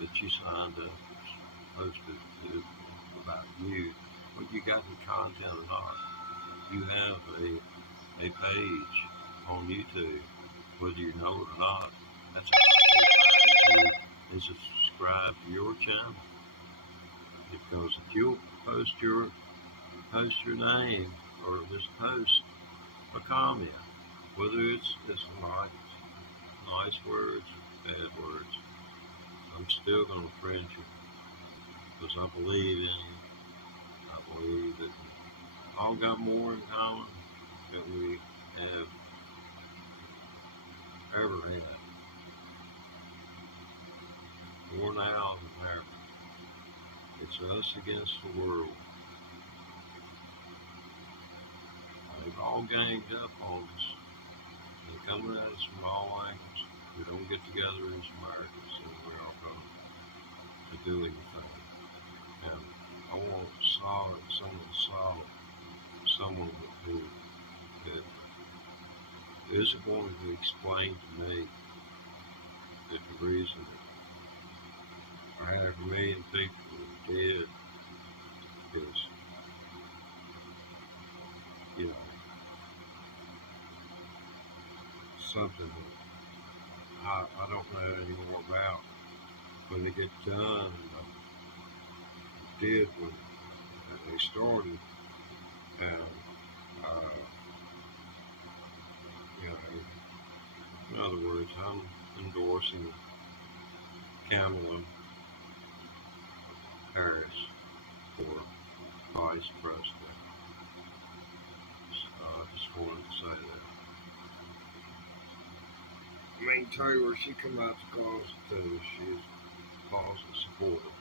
that you signed up, posted to about you, whether you got any content or not. You have a page on YouTube, whether you know it or not. That's how they find you and subscribe to your channel. Because if you post your name or just post a comment, whether it's like nice words, bad words, I'm still gonna friend you because I believe in you. I believe that we all got more in common than we have ever had. More now than ever. It's us against the world. They've all ganged up on us. They're coming at us from all angles. We don't get together as Americans and we're all going to do anything. And I want someone who that isn't going to explain to me that the reason that 500,000 people are dead is, you know, something that I don't know any more about. When they get done, did when they started, and you know, in other words, I'm endorsing Kamala Harris for vice president. I just wanted to say that. I mean, Taylor, she come out to cause it too. She's cause and supporter.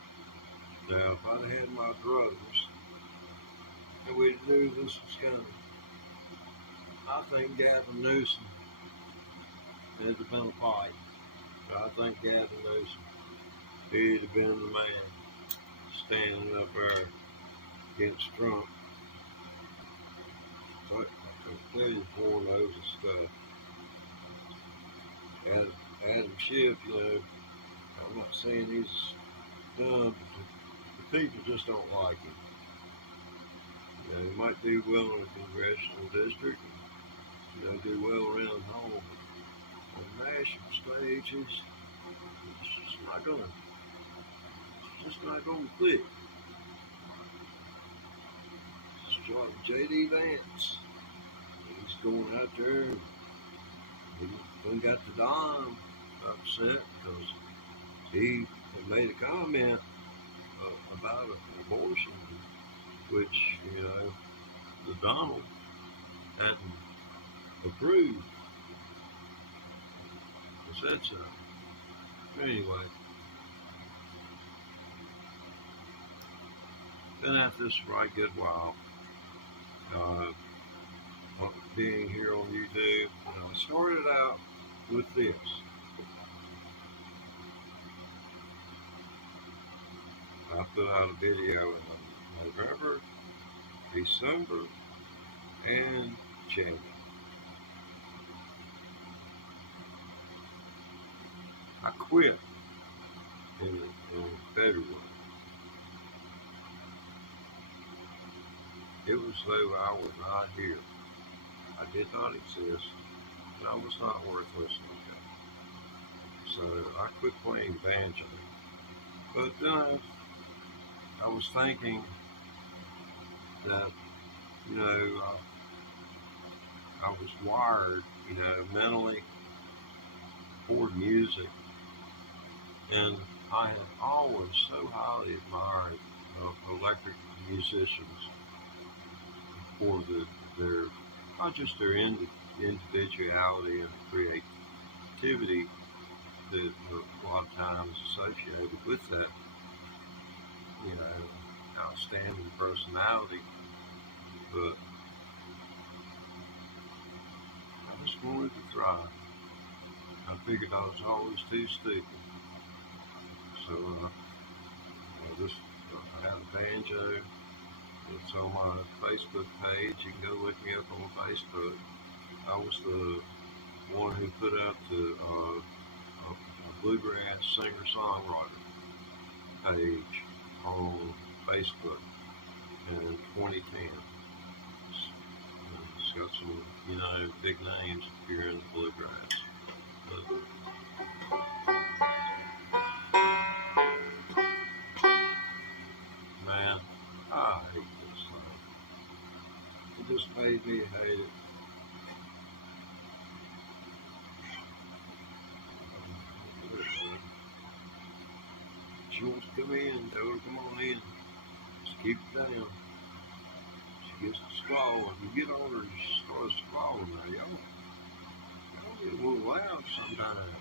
Now, if I'd had my brothers and we knew this was coming, I think Gavin Newsom, it'd have been a fight, but I think Gavin Newsom, he'd have been the man standing up there against Trump. So I tell you, more knows his stuff. Adam Schiff, you know, I'm not saying he's done, but the people just don't like him. You know, he might do well in a congressional district, and, you know, do well around home, but on the national stage, it's just not gonna click. It's like J.D. Vance. He's going out there and he got the Don upset because he had made a comment about an abortion, which, you know, the Donald hadn't approved. He said so. Anyway, been at this for a good while. Being here on YouTube, and I started out with this. I put out a video in November, December, and January. I quit in February. It was though I was not here. I did not exist, and I was not worth listening to. So I quit playing banjo. But then I was thinking that, you know, I was wired, you know, mentally toward music, and I have always so highly admired electric musicians for their not just their individuality and creativity that a lot of times associated with that, you know, outstanding personality, but I just wanted to try. I figured I was always too stupid, so I had a banjo. It's on my Facebook page. You can go look me up on Facebook. I was the one who put out a bluegrass singer-songwriter. page on Facebook in 2010. It's got some, big names here in the bluegrass. But man, I hate this thing. It just made me hate it. She wants to come in, tell her come on in. Just keep it down. She gets to squalling. You get on her, she starts squalling now. Y'all get a little loud sometimes.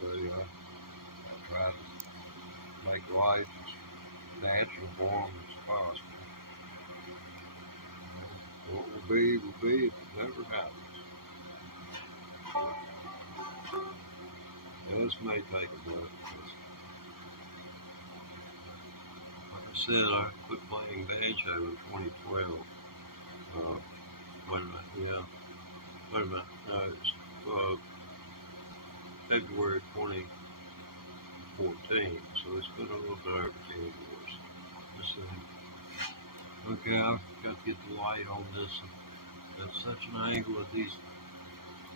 But I try to make life as natural for them as possible. What will be, if it never happens. This may take a minute. Like I said, I quit playing banjo in 2012. Wait a minute, yeah. Wait a minute. No, it's February 2014. So it's been a little bit over 10 years. Let's see. Okay, I've got to get the light on this. Got such an angle of these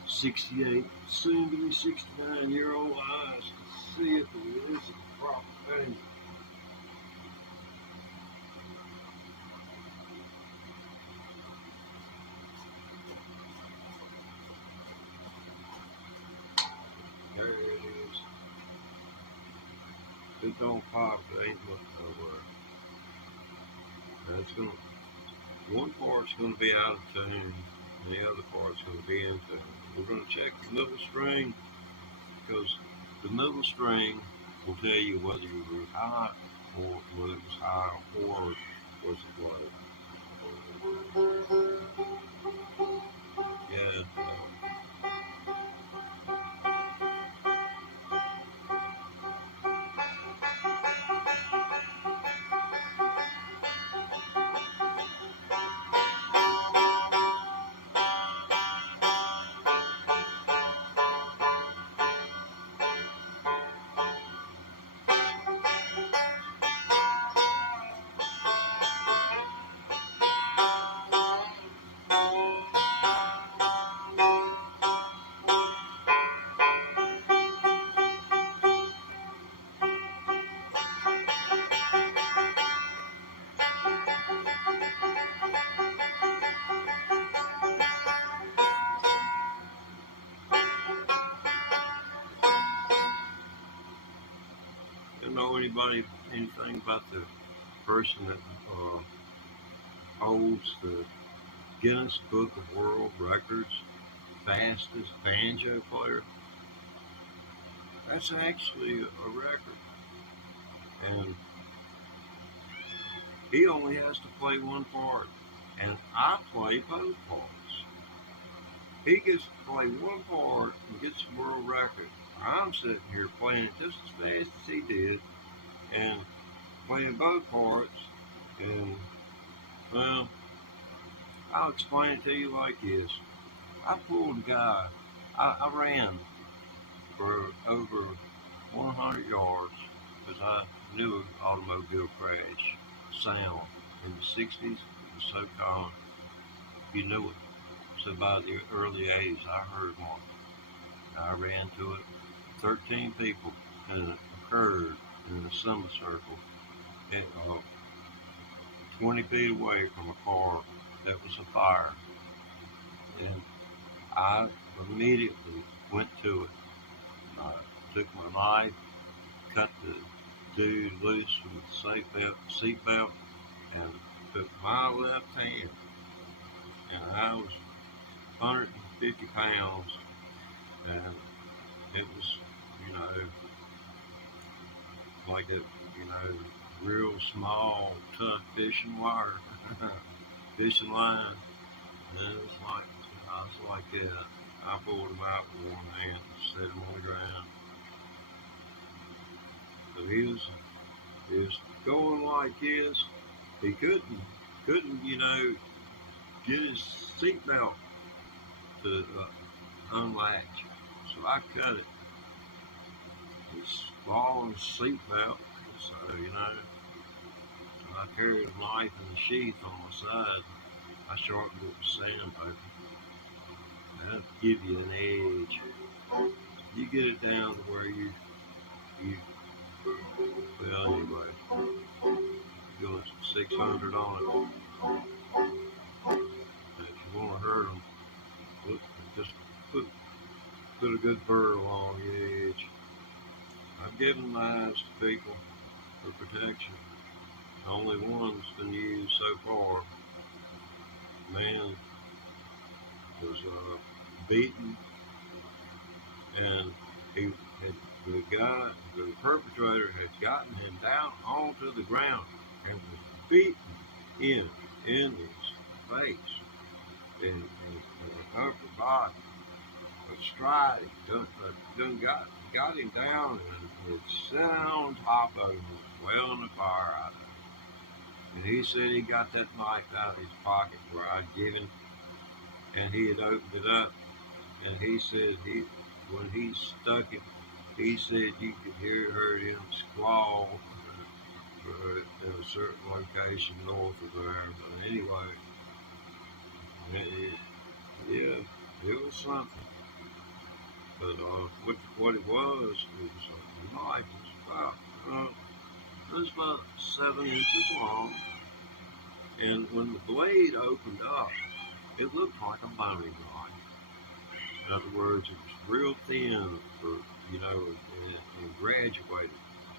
68, soon to be 69-year-old eyes to see if it is a proper thing. There it is. If it don't pop, it ain't looking nowhere. That's one part's gonna be out of tune, and the other part's gonna be in tune. We're going to check the middle string, because the middle string will tell you whether you were high or whether it was high or was it low. Yeah. Know anything about the person that holds the Guinness Book of World Records fastest banjo player? That's actually a record, and he only has to play one part, and I play both parts. He gets to play one part and gets the world record. I'm sitting here playing just as fast as he did, and playing both parts, and, well, I'll explain it to you like this. I pulled a guy, I ran for over 100 yards, because I knew an automobile crash sound in the 60s. It was so common, you knew it. So by the early 80s, I heard one. I ran to it. 13 people, and it occurred in a semicircle at 20 feet away from a car that was afire. And I immediately went to it. I took my knife, cut the dude loose from the seatbelt, and took my left hand. And I was 150 pounds, and it was, like a, real small, tough fishing wire, fishing line. And it was like, I was like that. I pulled him out with one hand, set him on the ground. So he was going like this. He couldn't, get his seatbelt to unlatch. So I cut it. It's ball and seatbelt. So, so I carried a knife in the sheath on my side. I sharpened it with sandpaper. That'll give you an edge. You get it down to where you well, anyway, go 600 on it. And if you want to hurt them, just put a good burr along the edge. I've given knives to people for protection. The only one's been used so far. Man was beaten, and the perpetrator had gotten him down onto the ground and was beaten in his face and the upper body. But striding, got him down and it sat on top of him, well in the fire out of it. And he said he got that knife out of his pocket where I'd given, and he had opened it up, and he said when he stuck it, he said you could heard him squall in a certain location north of there. But anyway, it was something. But what it was a knife. It was about 7 inches long, and when the blade opened up, it looked like a boning knife. In other words, it was real thin, and graduated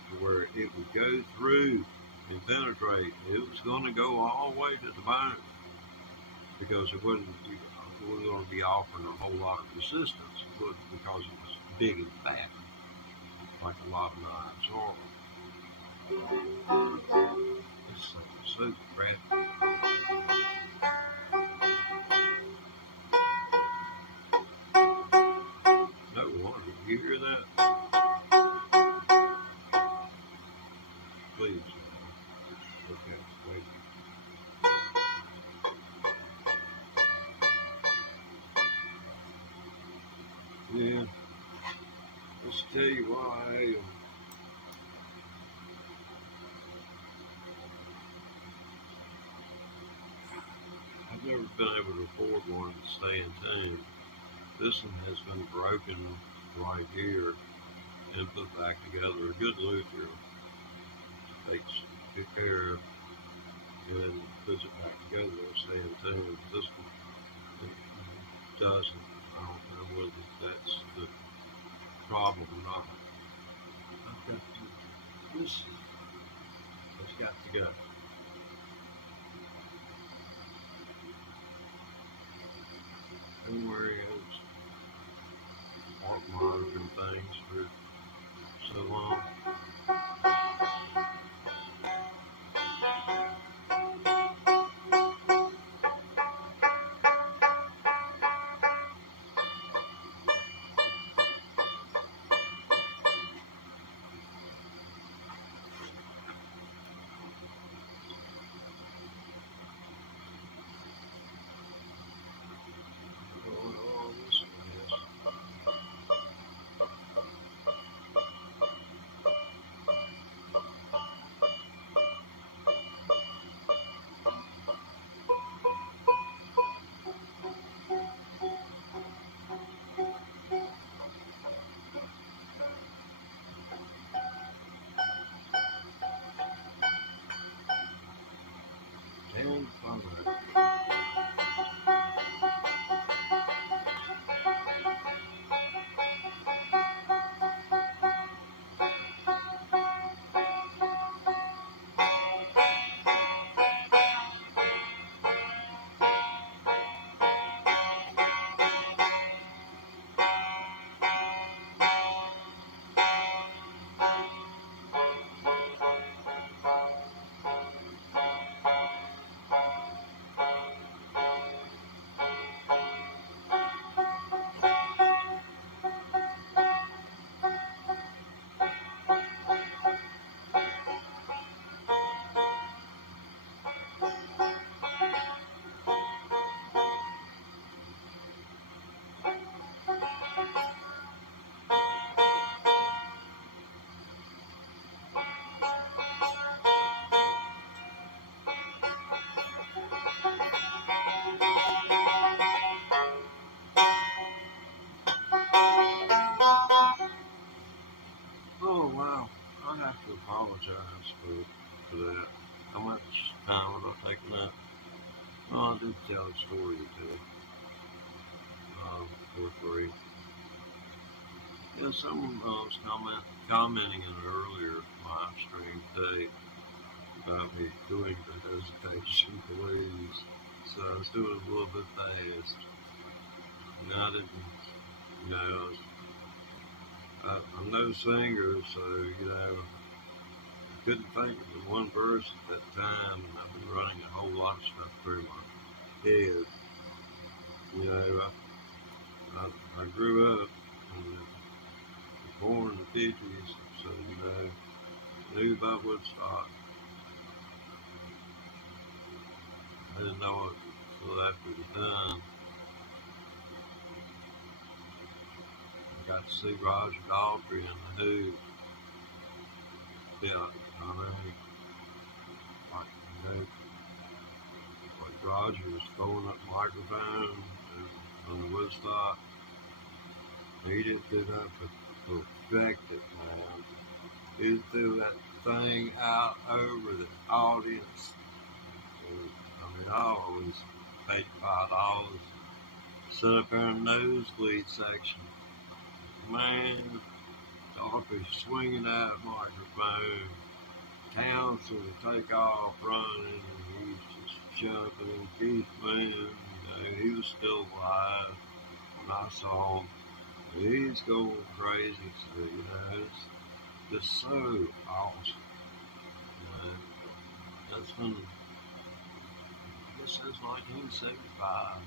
to where it would go through and penetrate. It was going to go all the way to the bone because it wasn't going to be offering a whole lot of resistance, but because it was big and fat, like a lot of knives are. It's so crappy. No wonder. You hear that? Please. Okay, thank you. Yeah. Let's tell you why. I've never been able to afford one to stay in tune. This one has been broken right here and put back together. A good luthier takes good care of and puts it back together and stay in tune. This one doesn't. I don't know whether that's the problem or not. I've got to, this has got to go. Don't worry, I was heart monitoring things for so long. apologize for that. How much time was I taking up? Oh, I did tell a story or two, or three. Yeah, someone was commenting in an earlier live stream today about me doing the hesitation blues. So I was doing it a little bit fast. And I didn't, you know, I'm no singer, so, you know, I couldn't think of the one verse at that time, and I've been running a whole lot of stuff through my head. You know, I grew up and was born in the 50s, so, you know, knew about Woodstock. I didn't know it until after it was done. I got to see Roger Daltrey and the Who. Yeah, I mean, like, you know, like Roger was throwing up microphones on the Woodstock. He didn't do that for perfect it, man. He threw that thing out over the audience. I mean, I always paid $5, sit up there in the nosebleed section. Man, Daltrey swinging that microphone. Townsend would take off running, and he was just jumping. Keith Moon, you know, he was still alive when I saw him. He's going crazy, so, you know, it's just so awesome. You know, that's when, I guess that's 1975.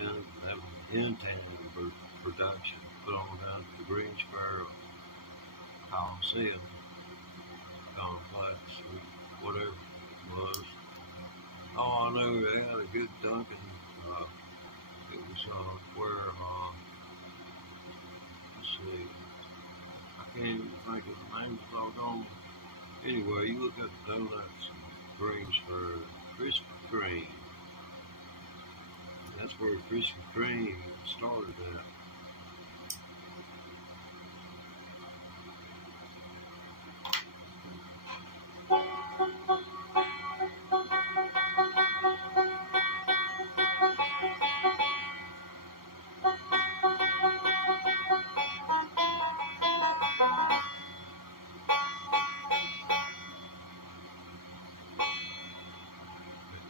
And that was in-town production put on down at the Greensboro Coliseum complex, or whatever it was. Oh, I know they had a good Dunkin'. It was where, let's see, I can't even think of the name of the doggone. Anyway, you look at the donuts in Greensboro, Krispy Kreme. That's where Krispy Kreme started at.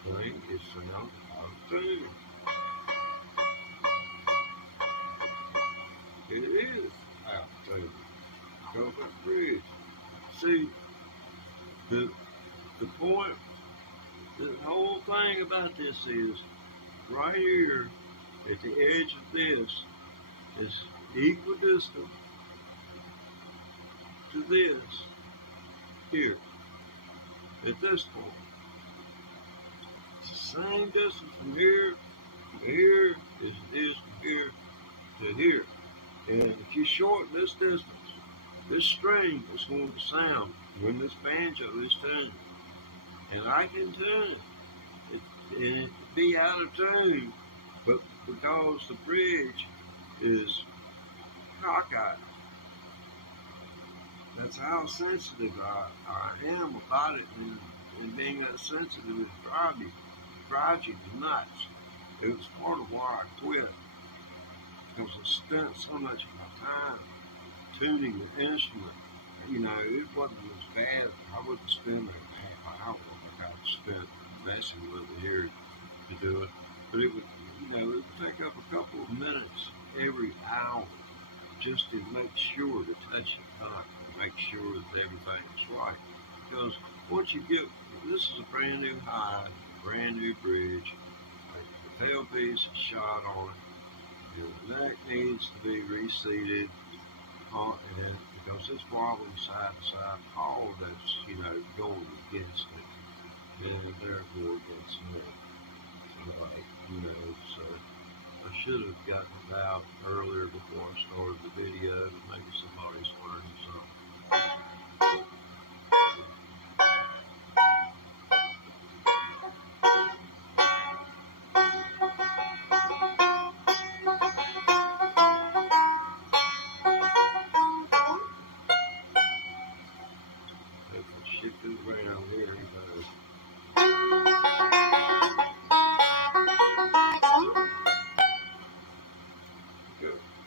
The thing is pronounced out too. It is out too. Covered bridge. See, the point, the whole thing about this is right here at the edge of this is equidistant to this here at this point. It's the same distance from here to here as it is from here to here. And if you shorten this distance, this string is going to sound when this banjo is tuned. And I can tune it. And it could be out of tune, but because the bridge is cockeyed, that's how sensitive I am about it, and being that sensitive is drives you nuts. It was part of why I quit, because I spent so much of my time tuning the instrument. You know, it wasn't as bad. I wouldn't spend a half hour like I spent messing with it here to do it, but it would, you know, it would take up a couple of minutes every hour just to make sure to touch the top and make sure that everything is right. Because once you get, this is a brand new hide, brand new bridge, the tailpiece is shot on it, and the neck needs to be reseated, and because it's wobbling side to side, all that's, you know, going against it, and therefore against me. Like, you know, so I should have gotten it out earlier before I started the video, but maybe somebody's learning something.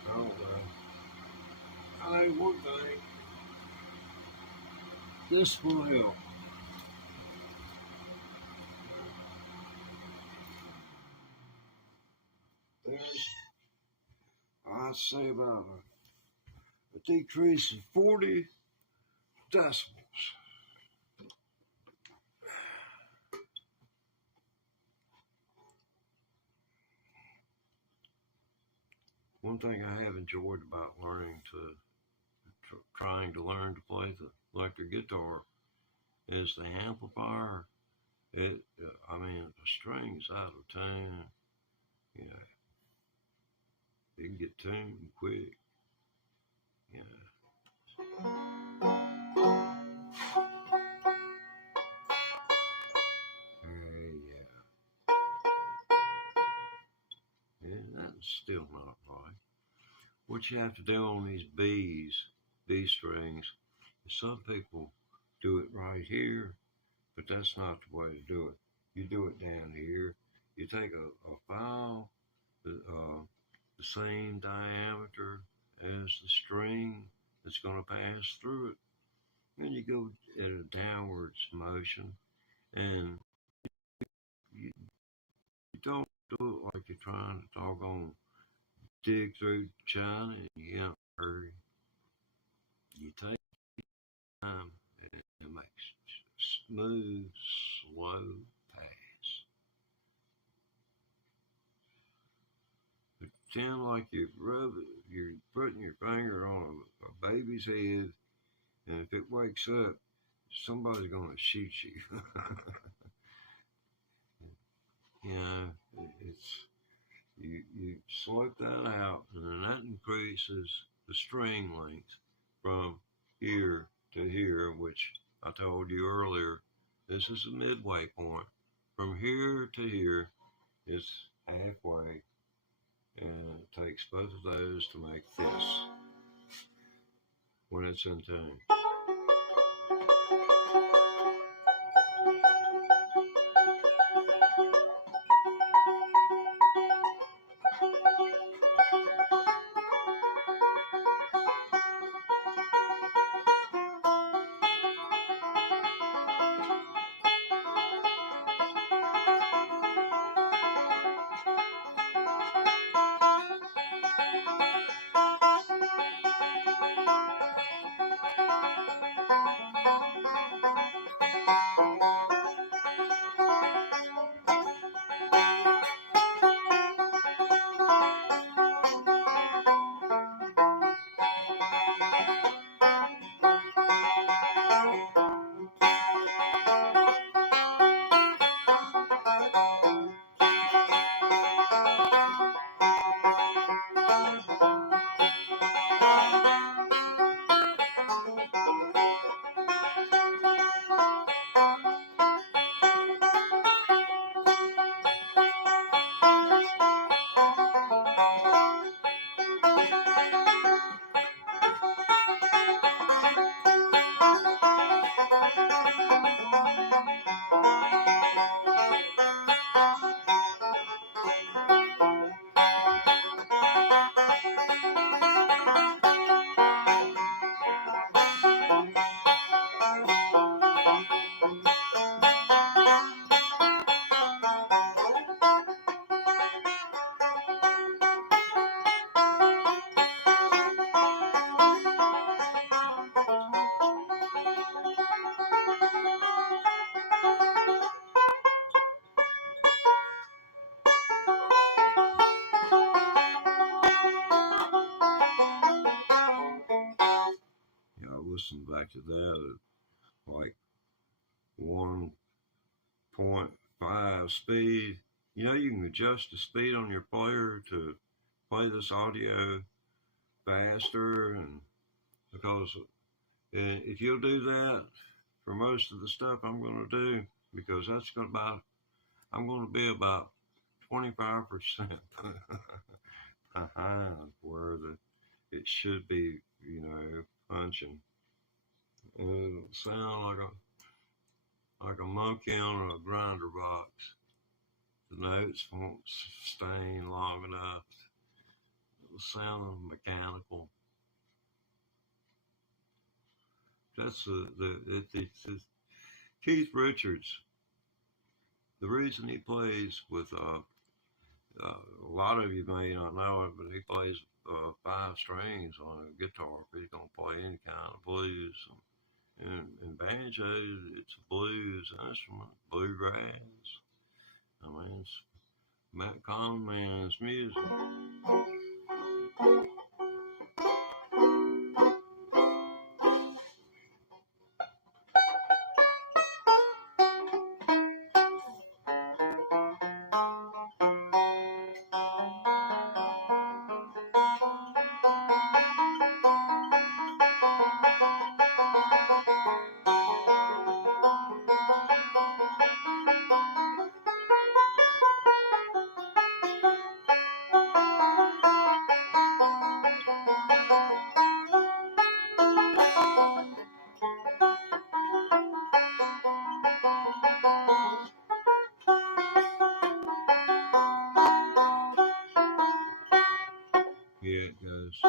I don't know. I know one thing. This will help. There's, I'd say about a decrease of 40 decibels. One thing I have enjoyed about trying to learn to play the electric guitar is the amplifier. I mean, the strings out of tune. You know, you can get tuned quick. You know, yeah, that's still not right. What you have to do on these B strings, some people do it right here, but that's not the way to do it. You do it down here. You take a file, the same diameter as the string that's going to pass through it, and you go at a downwards motion, and you don't do it like you're trying to doggone dig through China, and you can't hurry. You take time and make smooth, slow pass. Pretend like you're putting your finger on a baby's head, and if it wakes up, somebody's going to shoot you. You know, it's you slope that out, and then that increases the string length from here to here, which I told you earlier. This is a midway point. From here to here is halfway, and it takes both of those to make this when it's in tune. Yeah, I listened back to that at like 1.5 speed. You know, you can adjust the speed on your player to play this audio faster, and because if you'll do that for most of the stuff I'm going to do, because I'm going to be about 25% behind where it should be, punching. It'll sound like a monkey on a grinder box. The notes won't sustain long enough. sound mechanical. That's it's Keith Richards. The reason he plays with a lot of you may not know it, but he plays five strings on a guitar. If he's gonna play any kind of blues and banjo, it's a blues instrument, bluegrass. I mean, it's Matt Common Man's music. Yeah, it goes.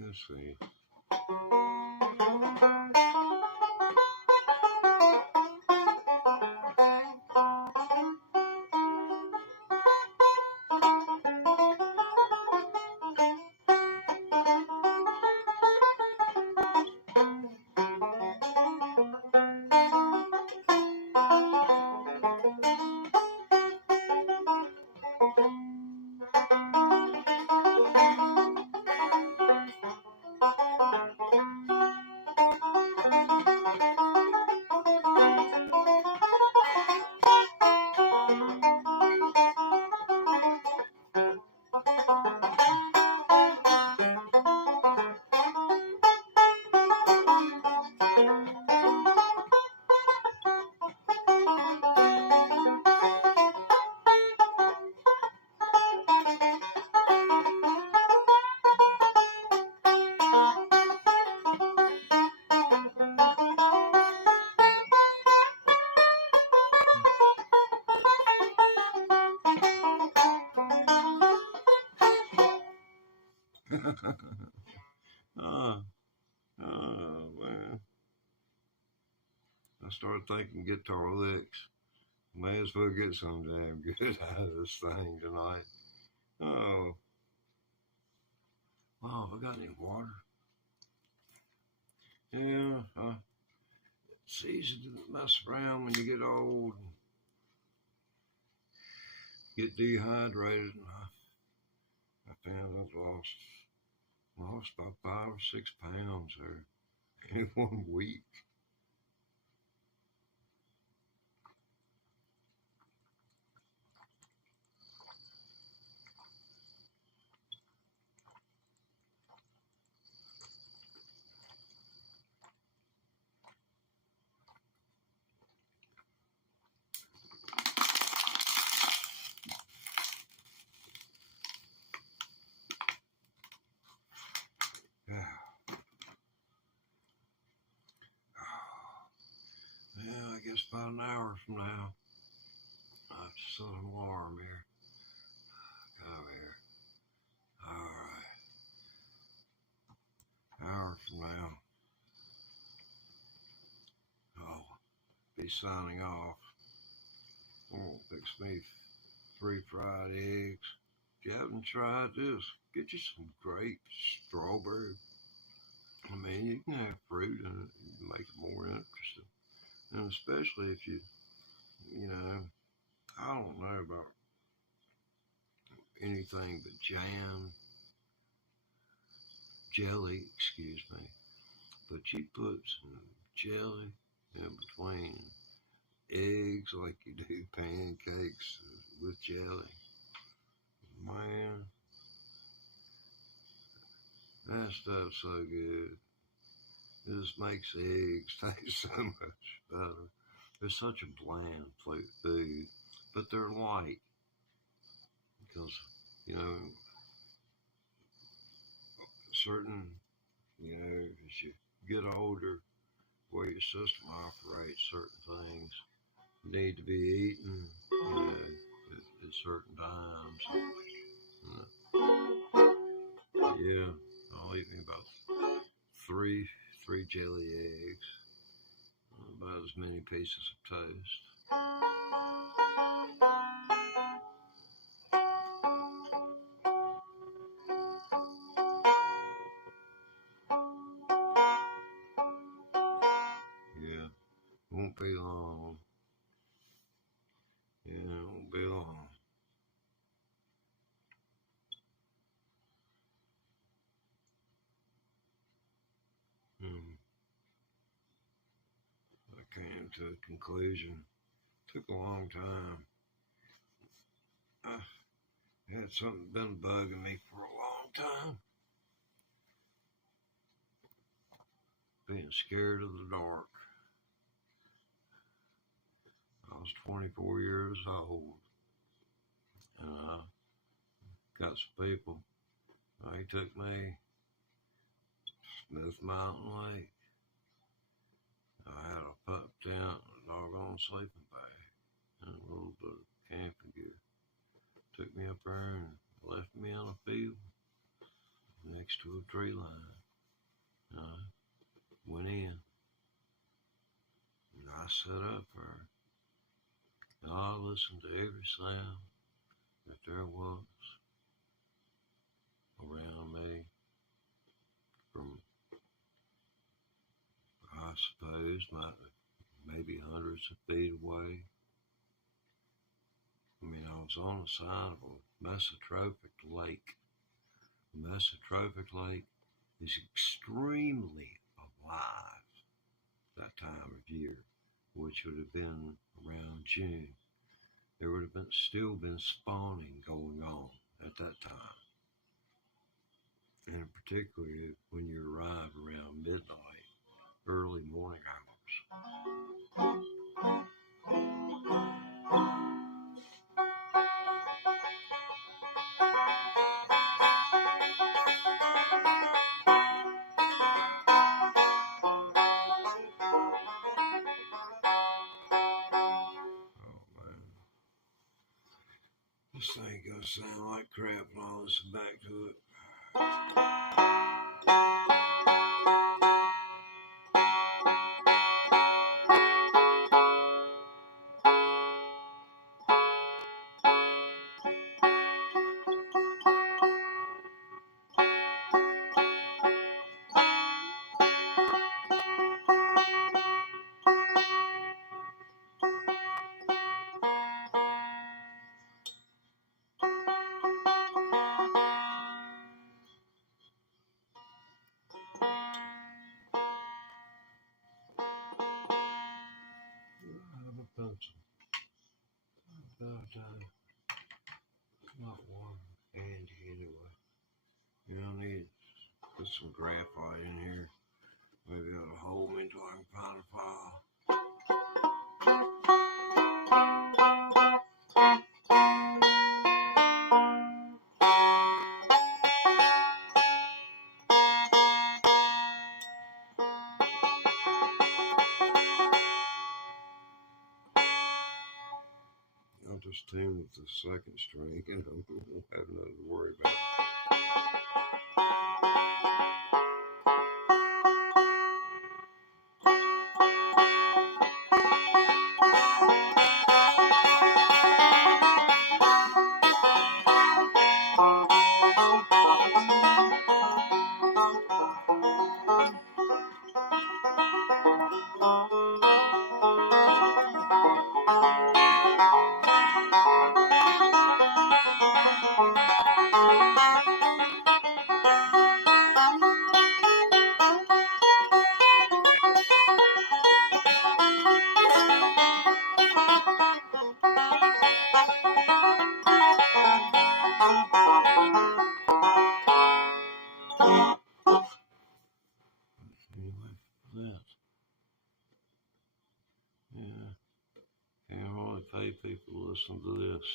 Let's see. oh, oh, man. I started thinking guitar licks. May as well get some damn good out of this thing tonight. Oh, wow, I got any water? Yeah, it's easy to mess around when you get old and get dehydrated. I found I've lost about 5 or 6 pounds there in 1 week. Yeah. Yeah, I guess about an hour from now, I have to set an alarm here. Come here. All right. Hour from now. Oh, be signing off. I'm gonna fix me 3 fried eggs. If you haven't tried this, get you some grapes, strawberry. I mean, you can have fruit and make it more interesting. And especially if you know, I don't know about anything but jelly, excuse me. But you put some jelly in between eggs like you do pancakes with jelly. Man, that stuff's so good. It just makes the eggs taste so much better. They're such a bland food, but they're light because, you know, certain, as you get older, the way your system operates, certain things need to be eaten, at certain times. Yeah, I'll eat me about three jelly eggs, about as many pieces of toast. Yeah, won't be long. Yeah, won't be long. I came to a conclusion. Took a long time. I had something been bugging me for a long time. Being scared of the dark. I was 24 years old, and I got some people. They took me to Smith Mountain Lake. I had a pup tent, a doggone sleeping bag, and a little bit of camping gear. Took me up there and left me on a field next to a tree line. I went in, and I sat up there, and I listened to every sound that there was around me from, I suppose, maybe hundreds of feet away. I mean, I was on the side of a mesotrophic lake. A mesotrophic lake is extremely alive that time of year, which would have been around June. There would have still been spawning going on at that time. And particularly when you arrive around midnight, early morning hours. Oh man, this thing gonna sound like crap when I listen back to it. I have a pencil. About not one handy anyway. I need to put some graphite in here. Maybe it'll hold me until I can find a file. I'll just tune with the second string and I won't have nothing to worry about. many people listen to this.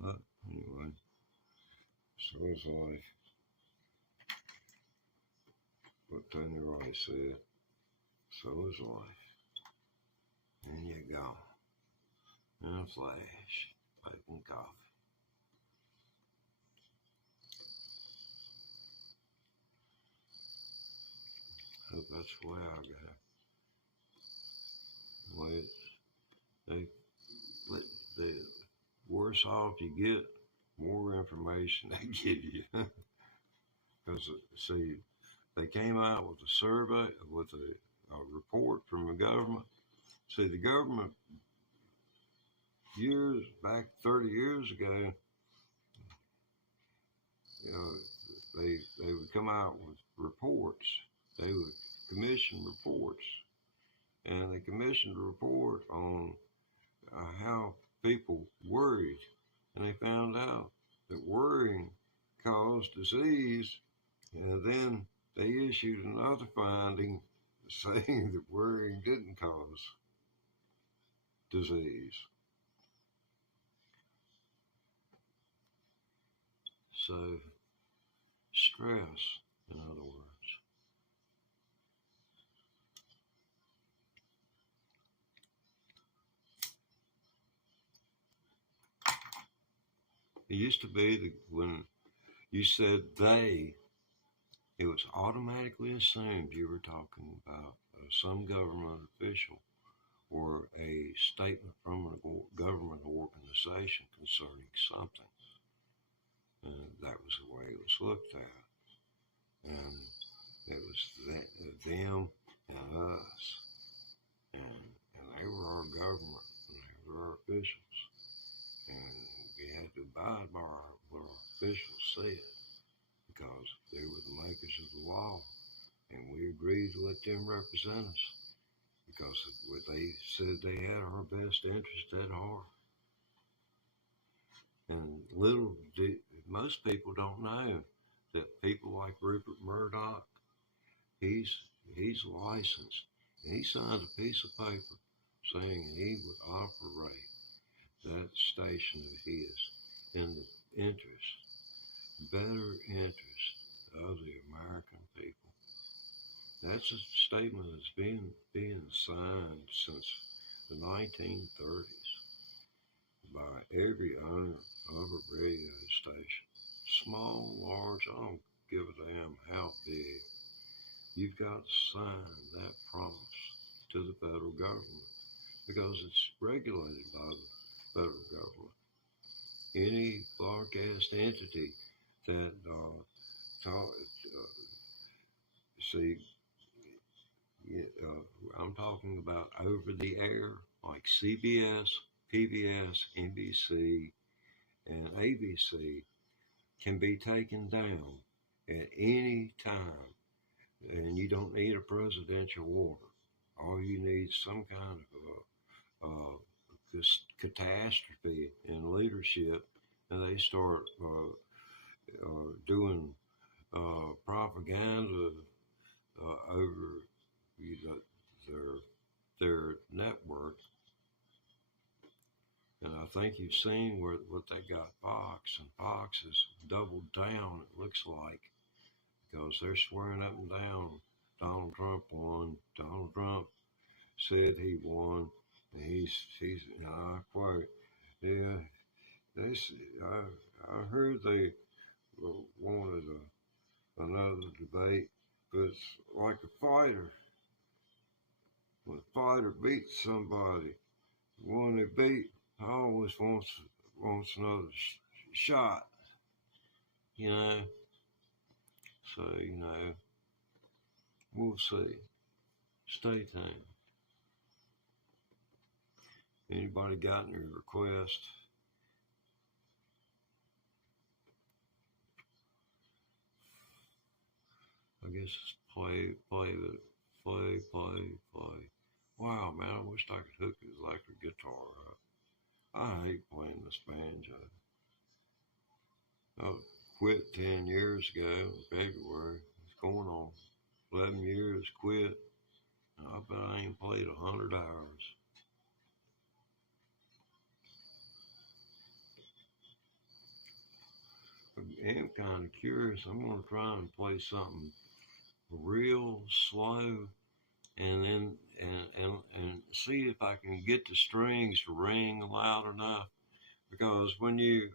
But anyway, so is life. What Tony Roy said, so is life. And you go. In a flash, making coffee. Hope that's the way I got it. The way the worse off you get, more information they give you. Because, see, they came out with a survey, with a report from the government. See, the government, years back, 30 years ago, you know, they would come out with reports. They would commission reports. And they commissioned a report on how people worried. And they found out that worrying caused disease. And then they issued another finding saying that worrying didn't cause disease. So, stress, in other words. It used to be that when you said they, it was automatically assumed you were talking about some government official or a statement from a government organization concerning something. And that was the way it was looked at. And it was them and us. And they were our government, and they were our officials. And we had to abide by what our officials said, because they were the makers of the law, and we agreed to let them represent us, because they said they had our best interest at heart. And most people don't know that people like Rupert Murdoch, he's licensed, and he signed a piece of paper saying he would operate that station of his in the better interest of the American people. That's a statement that's being signed since the 1930s by every owner of a radio station. Small, large, I don't give a damn how big. You've got to sign that promise to the federal government, because it's regulated by the federal government. Any broadcast entity that I'm talking about over the air, like CBS, PBS, NBC, and ABC, can be taken down at any time, and you don't need a presidential order. All you need is some kind of catastrophe in leadership, and they start doing propaganda over their network. And I think you've seen what they got Fox, and Fox has doubled down, it looks like, because they're swearing up and down Donald Trump won. Donald Trump said he won, and he's I quote, yeah, I heard they wanted another debate, but it's like a fighter. When a fighter beats somebody, the one they beat always wants another shot, you know. So we'll see. Stay tuned. Anybody got any requests? I guess it's play. Wow, man, I wish I could hook his electric guitar up. I hate playing this banjo. I quit 10 years ago in February. It's going on 11 years, quit. I bet I ain't played 100 hours. I am kind of curious. I'm going to try and play something real slow and then and see if I can get the strings to ring loud enough, because when you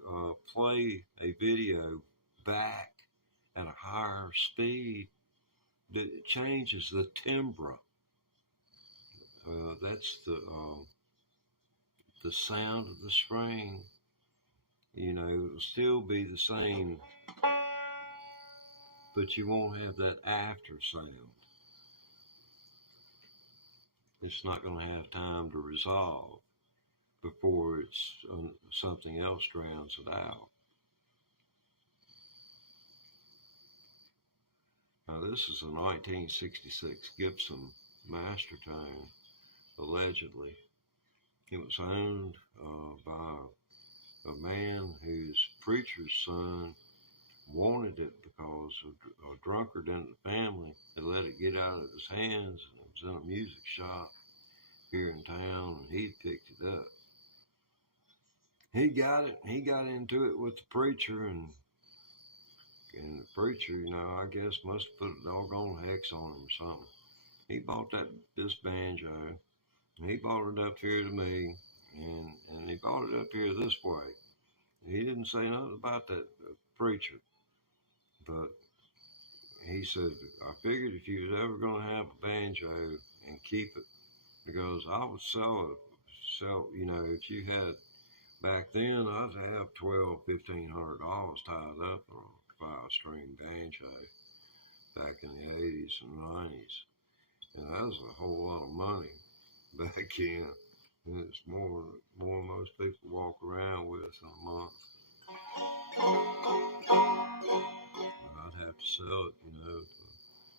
play a video back at a higher speed, it changes the timbre. That's the sound of the string. It'll still be the same, but you won't have that after sound. It's not going to have time to resolve before it's something else drowns it out. Now this is a 1966 Gibson Mastertone, allegedly. It was owned by a man whose preacher's son wanted it because a drunkard in the family had let it get out of his hands, and it was in a music shop here in town, and he picked it up. He got into it with the preacher, and the preacher, I guess must have put a doggone hex on him or something. He bought this banjo, and he bought it up here to me, and he bought it up here this way. He didn't say nothing about that preacher, but he said, I figured if you was ever going to have a banjo and keep it, because I would sell, if you had, back then I'd have $1,200, $1,500 tied up on a 5-string banjo back in the 80s and 90s. And that was a whole lot of money back then. And it's more than most people walk around with in a month. And I'd have to sell it,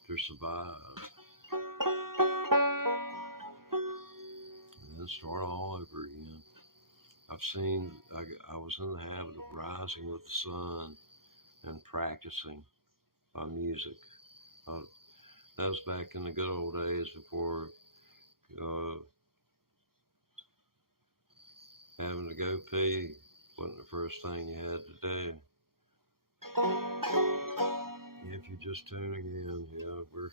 to survive. And then start all over again. I was in the habit of rising with the sun and practicing my music. That was back in the good old days before having to go pee wasn't the first thing you had to do. If you're just tuning in, we're